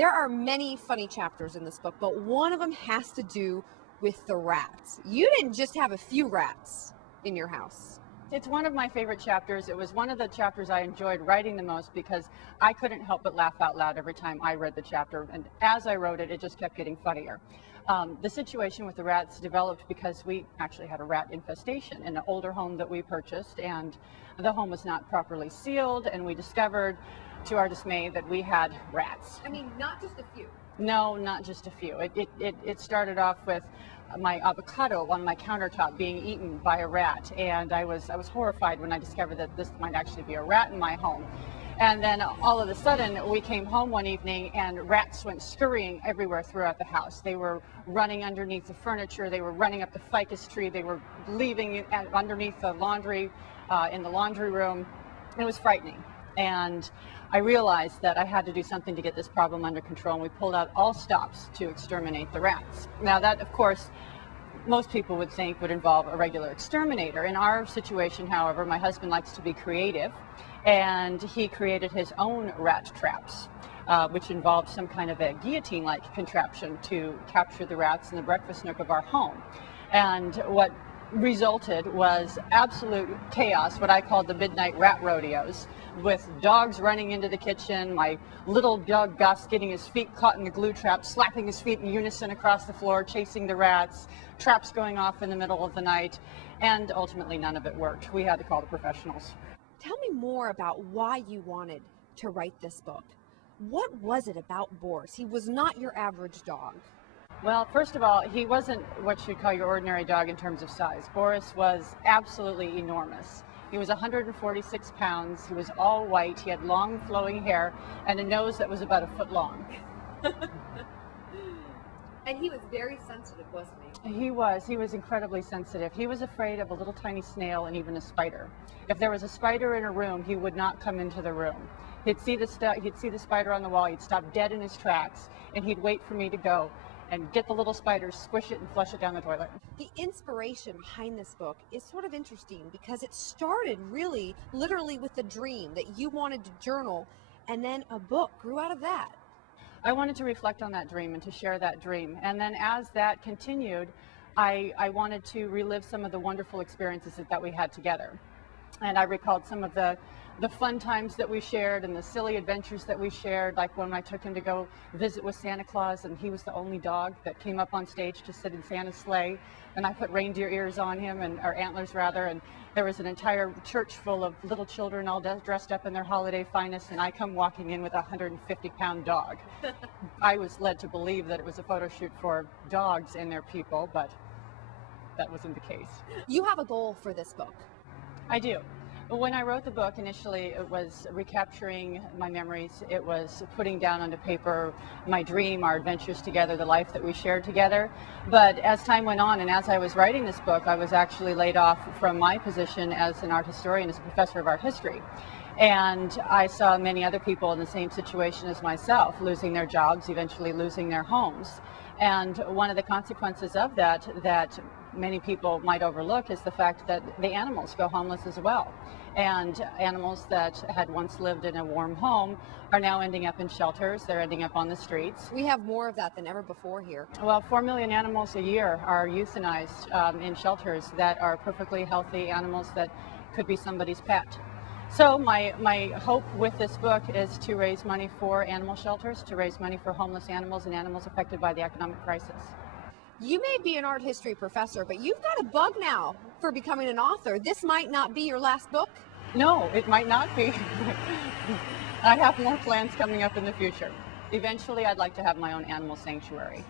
There are many funny chapters in this book, but one of them has to do with the rats. You didn't just have a few rats in your house. It's one of my favorite chapters. It was one of the chapters I enjoyed writing the most because I couldn't help but laugh out loud every time I read the chapter. And as I wrote it, it just kept getting funnier. The situation with the rats developed because we actually had a rat infestation in an older home that we purchased, and the home was not properly sealed, and we discovered, to our dismay, that we had rats. I mean, not just a few. No, not just a few. It started off with my avocado on my countertop being eaten by a rat, and I was horrified when I discovered that this might actually be a rat in my home. And then all of a sudden we came home one evening and rats went scurrying everywhere throughout the house. They were running underneath the furniture, they were running up the ficus tree, they were leaving underneath the laundry in the laundry room. It was frightening. And I realized that I had to do something to get this problem under control, and we pulled out all stops to exterminate the rats. Now that, of course, most people would think would involve a regular exterminator. In our situation, however, my husband likes to be creative, and he created his own rat traps, which involved some kind of a guillotine-like contraption to capture the rats in the breakfast nook of our home. And what resulted was absolute chaos, what I called the midnight rat rodeos, with dogs running into the kitchen, my little dog Gus getting his feet caught in the glue trap, slapping his feet in unison across the floor, chasing the rats, traps going off in the middle of the night, and ultimately none of it worked. We had to call the professionals. Tell me more about why you wanted to write this book. What was it about Boris? He was not your average dog. Well, first of all, he wasn't what you'd call your ordinary dog in terms of size. Boris was absolutely enormous. He was 146 pounds, he was all white, he had long flowing hair, and a nose that was about a foot long. And he was very sensitive, wasn't he? He was incredibly sensitive. He was afraid of a little tiny snail and even a spider. If there was a spider in a room, he would not come into the room. He'd see the spider on the wall, he'd stop dead in his tracks, and he'd wait for me to go and get the little spider, squish it, and flush it down the toilet. The inspiration behind this book is sort of interesting because it started really, literally with a dream that you wanted to journal, and then a book grew out of that. I wanted to reflect on that dream and to share that dream. And then as that continued, I wanted to relive some of the wonderful experiences that we had together. And I recalled some of the fun times that we shared and the silly adventures that we shared, like when I took him to go visit with Santa Claus and he was the only dog that came up on stage to sit in Santa's sleigh, and I put reindeer ears on him, or antlers rather, and there was an entire church full of little children all dressed up in their holiday finest, and I come walking in with a 150-pound dog. I was led to believe that it was a photo shoot for dogs and their people, but that wasn't the case. You have a goal for this book. I do. When I wrote the book, initially it was recapturing my memories. It was putting down onto paper my dream, our adventures together, the life that we shared together. But as time went on and as I was writing this book, I was actually laid off from my position as an art historian, as a professor of art history. And I saw many other people in the same situation as myself, losing their jobs, eventually losing their homes. And one of the consequences of that many people might overlook is the fact that the animals go homeless as well. And animals that had once lived in a warm home are now ending up in shelters. They're ending up on the streets. We have more of that than ever before here. Well, 4 million animals a year are euthanized in shelters that are perfectly healthy animals that could be somebody's pet. So my hope with this book is to raise money for animal shelters, to raise money for homeless animals and animals affected by the economic crisis. You may be an art history professor, but you've got a bug now for becoming an author. This might not be your last book. No, it might not be. I have more plans coming up in the future. Eventually, I'd like to have my own animal sanctuary.